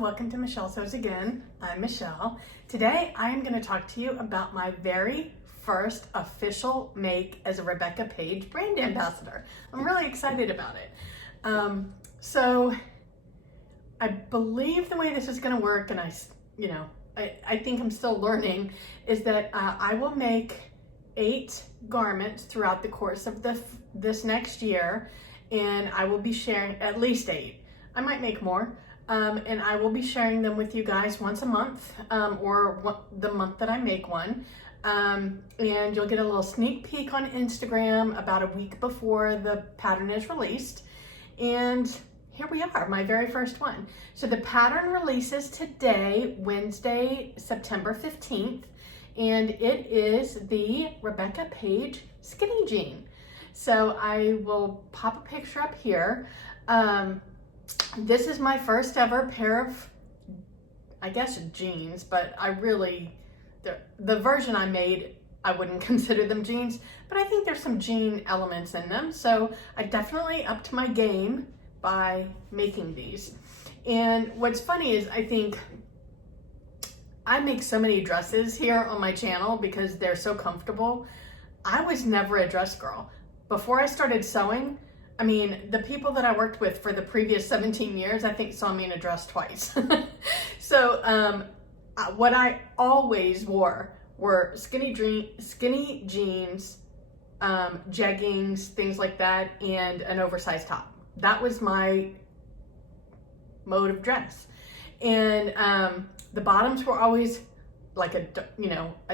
Welcome to Michelle Sews Again. I'm Michelle. Today I am going to talk to you about my very first official make as a Rebecca Page brand ambassador. I'm really excited about it. So I believe the way this is going to work, and I think I'm still learning, is that I will make 8 garments throughout the course of this next year, and I will be sharing at least 8. I might make more. And I will be sharing them with you guys once a month, or the month that I make one. And you'll get a little sneak peek on Instagram about a week before the pattern is released. And here we are, my very first one. So the pattern releases today, Wednesday, September 15th, and it is the Rebecca Page skinny jean. So I will pop a picture up here. This is my first ever pair of, I guess, jeans, but the version I made, I wouldn't consider them jeans, but I think there's some jean elements in them. So I definitely upped my game by making these. And what's funny is I think I make so many dresses here on my channel because they're so comfortable. I was never a dress girl. Before I started sewing, I mean, the people that I worked with for the previous 17 years, I think saw me in a dress twice. So what I always wore were skinny jeans, jeggings, things like that, and an oversized top. That was my mode of dress. And the bottoms were always like a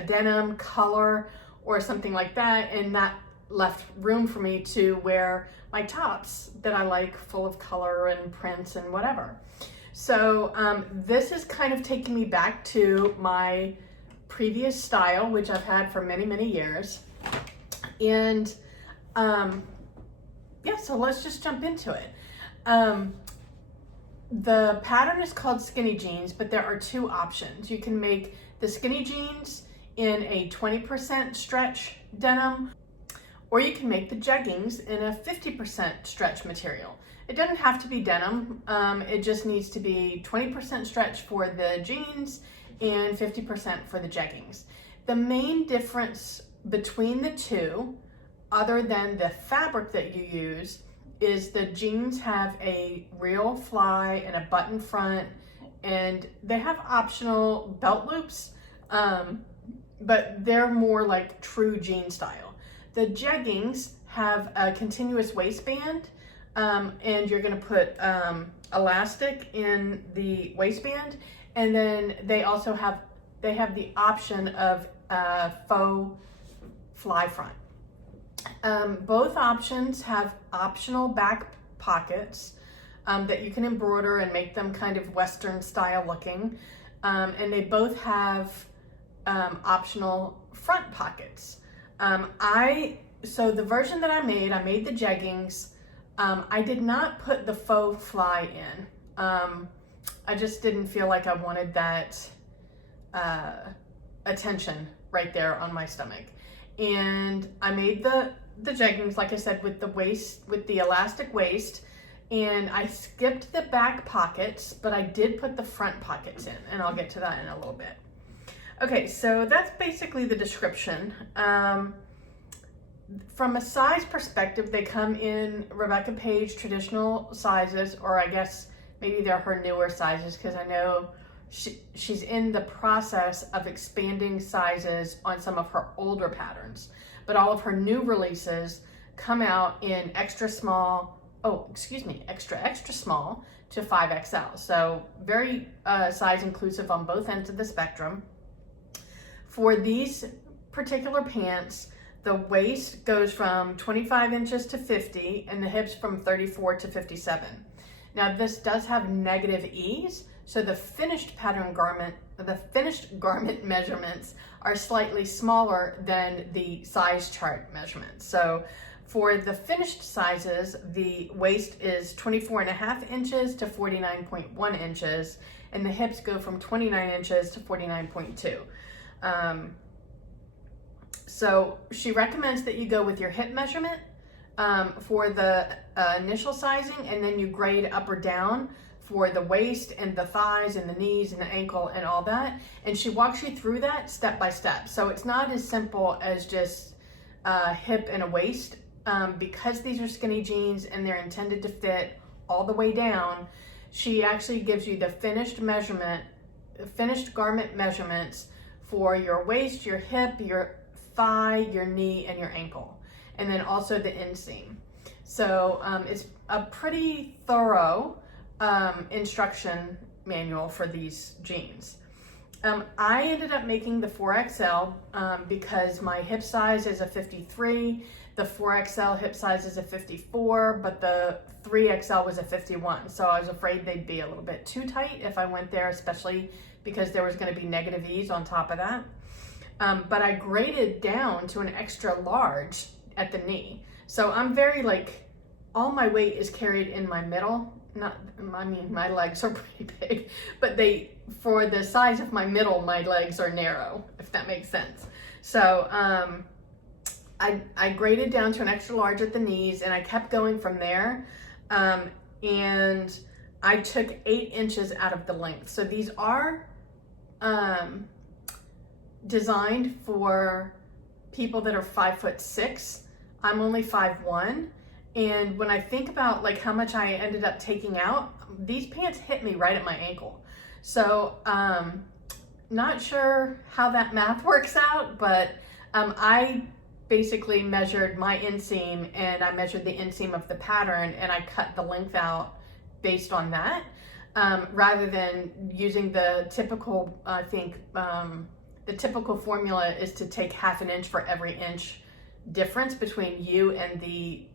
denim color or something like that, and that left room for me to wear my tops that I like, full of color and prints and whatever. So this is kind of taking me back to my previous style, which I've had for many, many years. And yeah, so let's just jump into it. The pattern is called skinny jeans, but there are 2 options. You can make the skinny jeans in a 20% stretch denim, or you can make the jeggings in a 50% stretch material. It doesn't have to be denim. It just needs to be 20% stretch for the jeans and 50% for the jeggings. The main difference between the 2, other than the fabric that you use, is the jeans have a real fly and a button front, and they have optional belt loops, but they're more like true jean style. The jeggings have a continuous waistband, and you're gonna put elastic in the waistband, and then they also have the option of faux fly front. Both options have optional back pockets that you can embroider and make them kind of Western style looking, and they both have optional front pockets. So the version that I made the jeggings. I did not put the faux fly in. I just didn't feel like I wanted that attention right there on my stomach. And I made the jeggings, like I said, with the elastic waist, and I skipped the back pockets, but I did put the front pockets in, and I'll get to that in a little bit. Okay, so that's basically the description. From a size perspective, they come in Rebecca Page traditional sizes, or I guess maybe they're her newer sizes, because I know she's in the process of expanding sizes on some of her older patterns. But all of her new releases come out in extra extra small to 5XL. So very size inclusive on both ends of the spectrum. For these particular pants, the waist goes from 25 inches to 50 and the hips from 34 to 57. Now this does have negative ease, so the finished garment measurements are slightly smaller than the size chart measurements. So for the finished sizes, the waist is 24.5 inches to 49.1 inches, and the hips go from 29 inches to 49.2. So she recommends that you go with your hip measurement for the initial sizing, and then you grade up or down for the waist and the thighs and the knees and the ankle and all that. And she walks you through that step by step. So it's not as simple as just a hip and a waist. Because these are skinny jeans and they're intended to fit all the way down, she actually gives you the finished garment measurements for your waist, your hip, your thigh, your knee, and your ankle. And then also the inseam. So it's a pretty thorough instruction manual for these jeans. I ended up making the 4XL because my hip size is a 53, the 4XL hip size is a 54, but the 3XL was a 51. So I was afraid they'd be a little bit too tight if I went there, especially because there was going to be negative E's on top of that. But I graded down to an extra large at the knee. So I'm very all my weight is carried in my middle. My legs are pretty big, but for the size of my middle, my legs are narrow, if that makes sense. So I graded down to an extra large at the knees, and I kept going from there. And I took 8 inches out of the length. So these are designed for people that are 5'6". I'm only 5'1". And when I think about how much I ended up taking out, these pants hit me right at my ankle. So not sure how that math works out, but I basically measured my inseam, and I measured the inseam of the pattern, and I cut the length out based on that, rather than using the typical, the typical formula is to take 1/2 inch for every inch difference between you and the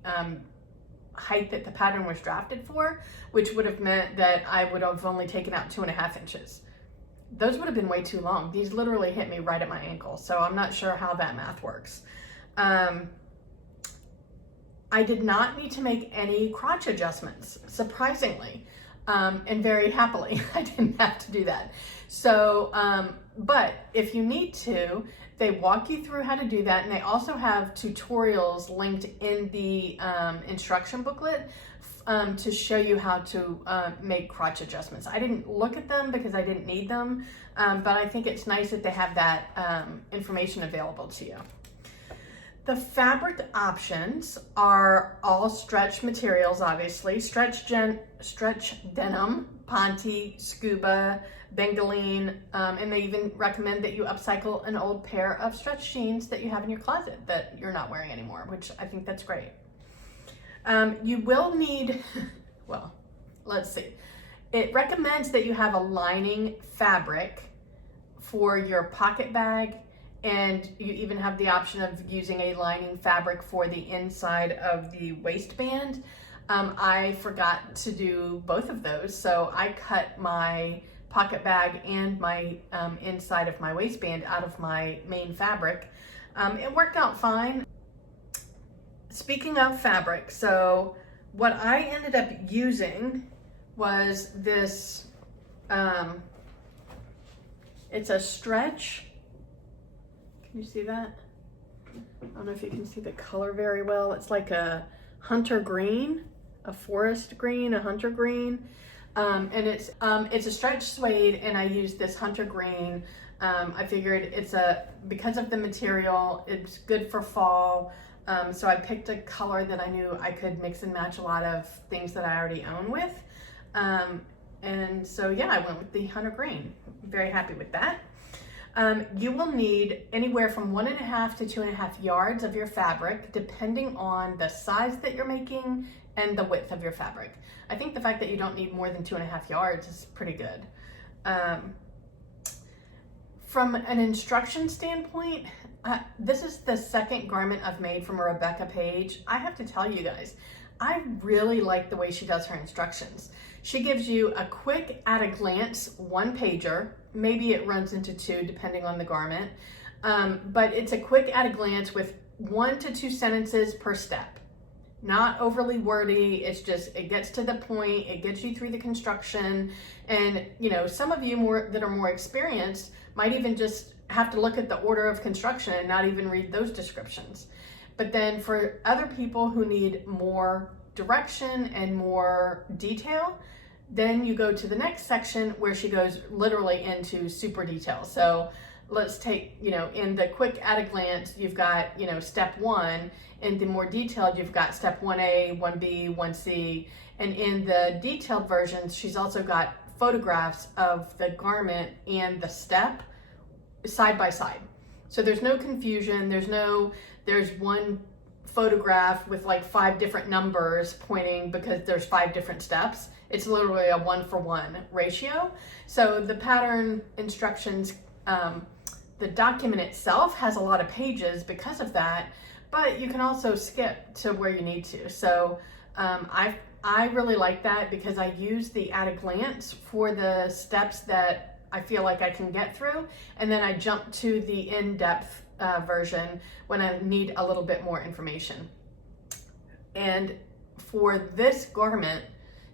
height that the pattern was drafted for, which would have meant that I would have only taken out 2.5 inches. Those would have been way too long. These literally hit me right at my ankle, so I'm not sure how that math works. I did not need to make any crotch adjustments, surprisingly, and very happily. I didn't have to do that. So, but if you need to, they walk you through how to do that, and they also have tutorials linked in the instruction booklet to show you how to make crotch adjustments. I didn't look at them because I didn't need them, but I think it's nice that they have that information available to you. The fabric options are all stretch materials, obviously. Stretch denim, ponte, scuba, bengaline, and they even recommend that you upcycle an old pair of stretch jeans that you have in your closet that you're not wearing anymore, which I think that's great. You will need, well, let's see. It recommends that you have a lining fabric for your pocket bag, and you even have the option of using a lining fabric for the inside of the waistband. I forgot to do both of those, so I cut my pocket bag and my inside of my waistband out of my main fabric. It worked out fine. Speaking of fabric, so what I ended up using was this, it's a stretch. Can you see that? I don't know if you can see the color very well. It's like a hunter green, a forest green, a hunter green. And it's a stretch suede, and I used this hunter green. I figured because of the material, it's good for fall. So I picked a color that I knew I could mix and match a lot of things that I already own with. And so yeah, I went with the hunter green. Very happy with that. You will need anywhere from 1.5 to 2.5 yards of your fabric, depending on the size that you're making and the width of your fabric. I think the fact that you don't need more than 2.5 yards is pretty good. From an instruction standpoint, this is the second garment I've made from a Rebecca page. I have to tell you guys, I really like the way she does her instructions. She gives you a quick at a glance one pager. Maybe it runs into 2 depending on the garment. But it's a quick at a glance with 1 to 2 sentences per step. Not overly wordy. It's just, it gets to the point. It gets you through the construction. And some of you that are more experienced might even just have to look at the order of construction and not even read those descriptions. But then for other people who need more direction and more detail, then you go to the next section where she goes literally into super detail. So let's take, in the quick at a glance, you've got, step 1. In the more detailed, you've got step 1A, 1B, 1C. And in the detailed versions, she's also got photographs of the garment and the step side by side. So there's no confusion. There's one photograph with like 5 different numbers pointing because there's 5 different steps. It's literally a 1-for-1 ratio. So the pattern instructions, the document itself has a lot of pages because of that, but you can also skip to where you need to. So I really like that because I use the at a glance for the steps that I feel like I can get through, and then I jump to the in-depth version when I need a little bit more information. And for this garment,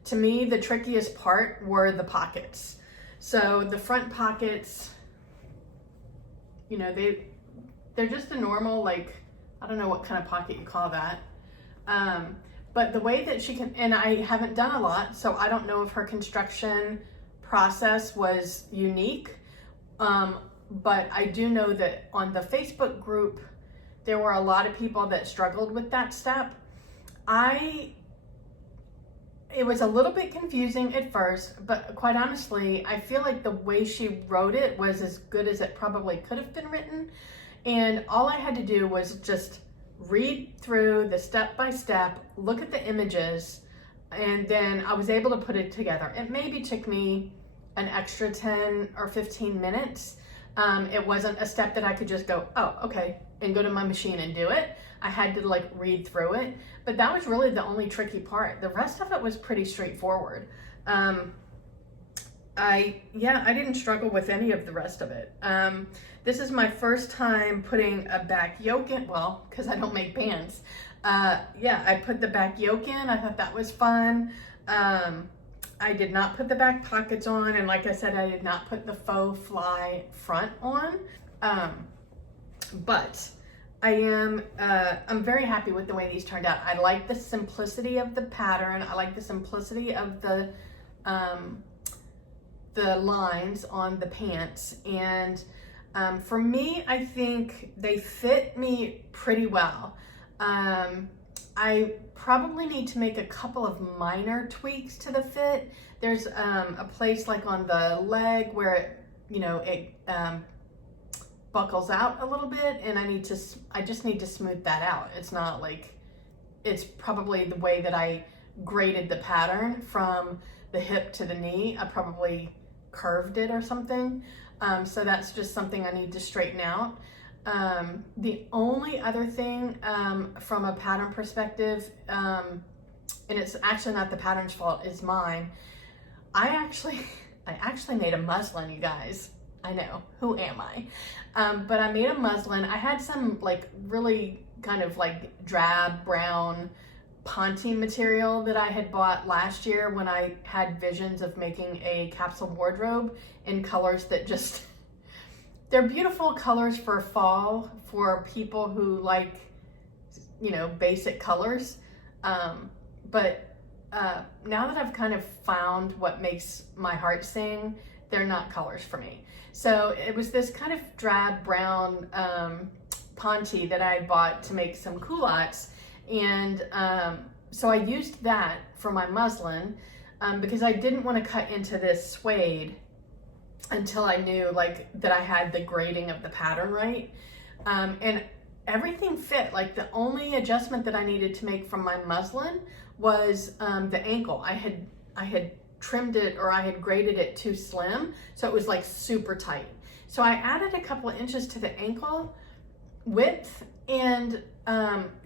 to me, the trickiest part were the pockets. So the front pockets, they're just a normal, like, I don't know what kind of pocket you call that. But the way that she can, and I haven't done a lot, so I don't know if her construction process was unique. But I do know that on the Facebook group, there were a lot of people that struggled with that step. It was a little bit confusing at first, but quite honestly, I feel like the way she wrote it was as good as it probably could have been written. And all I had to do was just read through the step by step, look at the images, and then I was able to put it together. It maybe took me an extra 10 or 15 minutes. It wasn't a step that I could just go, oh, okay, and go to my machine and do it. I had to like read through it, but that was really the only tricky part. The rest of it was pretty straightforward. I didn't struggle with any of the rest of it. This is my first time putting a back yoke in, well, because I don't make pants. I put the back yoke in. I thought that was fun. I did not put the back pockets on, and like I said, I did not put the faux fly front on. But I'm very happy with the way these turned out. I like the simplicity of the pattern. I like the simplicity of the lines on the pants, and for me, I think they fit me pretty well. I probably need to make a couple of minor tweaks to the fit. There's a place like on the leg where it buckles out a little bit, and I just need to smooth that out. It's not like, it's probably the way that I graded the pattern from the hip to the knee. I probably curved it or something. So that's just something I need to straighten out. The only other thing from a pattern perspective, and it's actually not the pattern's fault, it's mine. I actually made a muslin, you guys. I know, who am I? But I made a muslin. I had some like really kind of like drab brown ponte material that I had bought last year when I had visions of making a capsule wardrobe in colors that just, they're beautiful colors for fall for people who like, basic colors. But now that I've kind of found what makes my heart sing, they're not colors for me. So it was this kind of drab brown ponte that I had bought to make some culottes. And so I used that for my muslin because I didn't want to cut into this suede until I knew like that I had the grading of the pattern right. And everything fit. Like the only adjustment that I needed to make from my muslin was the ankle. I had trimmed it, or I had graded it too slim, so it was like super tight. So I added a couple of inches to the ankle width, and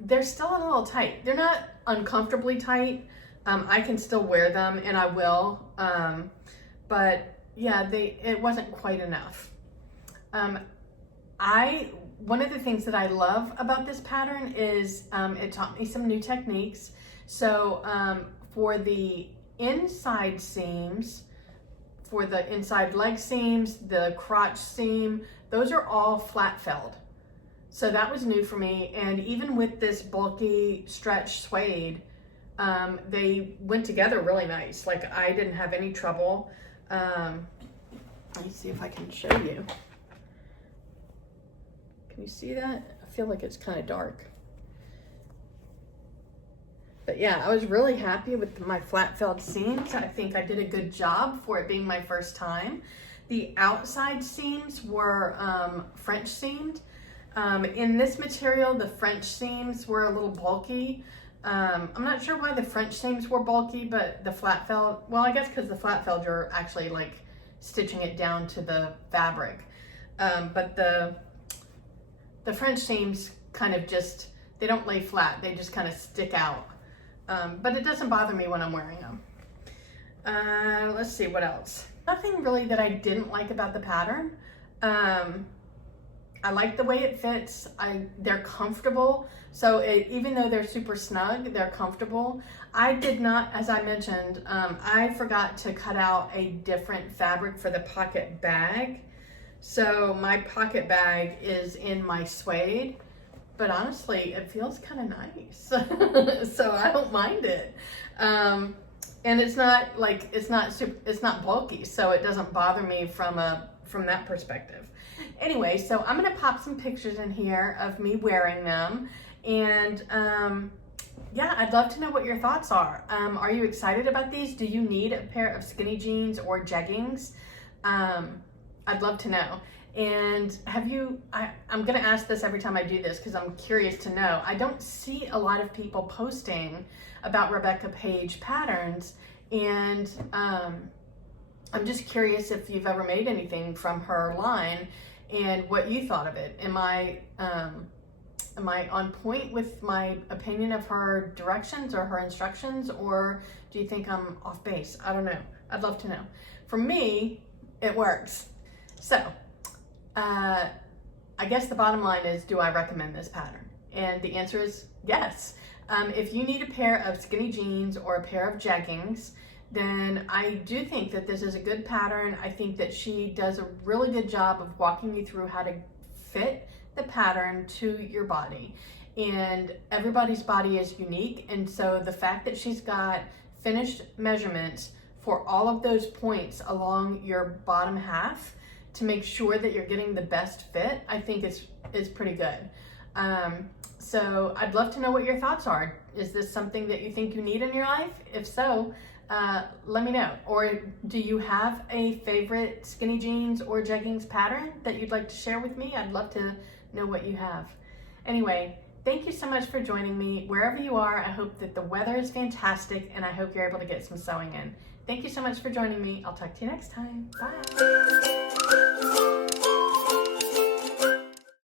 they're still a little tight. They're not uncomfortably tight. I can still wear them, and I will. But yeah, it wasn't quite enough. One of the things that I love about this pattern is it taught me some new techniques. So for the inside seams, for the inside leg seams, the crotch seam, those are all flat felled. So that was new for me. And even with this bulky stretch suede, they went together really nice. Like I didn't have any trouble. Let me see if I can show you. Can you see that? I feel like it's kind of dark. But yeah, I was really happy with my flat felled seams. I think I did a good job for it being my first time. The outside seams were French seamed. In this material, the French seams were a little bulky. I'm not sure why the French seams were bulky, but the flat felled, well, I guess because the flat felled, you're actually like stitching it down to the fabric. But the French seams kind of just, they don't lay flat, they just kind of stick out. But it doesn't bother me when I'm wearing them. Let's see, what else? Nothing really that I didn't like about the pattern. I like the way it fits. They're comfortable. So even though they're super snug, they're comfortable. I did not, as I mentioned, I forgot to cut out a different fabric for the pocket bag. So my pocket bag is in my suede, but honestly, it feels kind of nice. So I don't mind it. And it's not like, it's not bulky, so it doesn't bother me from that perspective. Anyway, so I'm gonna pop some pictures in here of me wearing them. And yeah, I'd love to know what your thoughts are. Are you excited about these? Do you need a pair of skinny jeans or jeggings? I'd love to know. And I'm gonna ask this every time I do this because I'm curious to know. I don't see a lot of people posting about Rebecca Page patterns, and I'm just curious if you've ever made anything from her line and what you thought of it. Am I on point with my opinion of her directions or her instructions, or do you think I'm off base? I don't know. I'd love to know. For me, it works. So, I guess the bottom line is, do I recommend this pattern? And the answer is yes. If you need a pair of skinny jeans or a pair of jeggings, then I do think that this is a good pattern. I think that she does a really good job of walking you through how to fit the pattern to your body. And everybody's body is unique. And so the fact that she's got finished measurements for all of those points along your bottom half to make sure that you're getting the best fit, I think is pretty good. So I'd love to know what your thoughts are. Is this something that you think you need in your life? If so, let me know. Or do you have a favorite skinny jeans or jeggings pattern that you'd like to share with me? I'd love to know what you have. Anyway, thank you so much for joining me. Wherever you are, I hope that the weather is fantastic, and I hope you're able to get some sewing in. Thank you so much for joining me. I'll talk to you next time. Bye.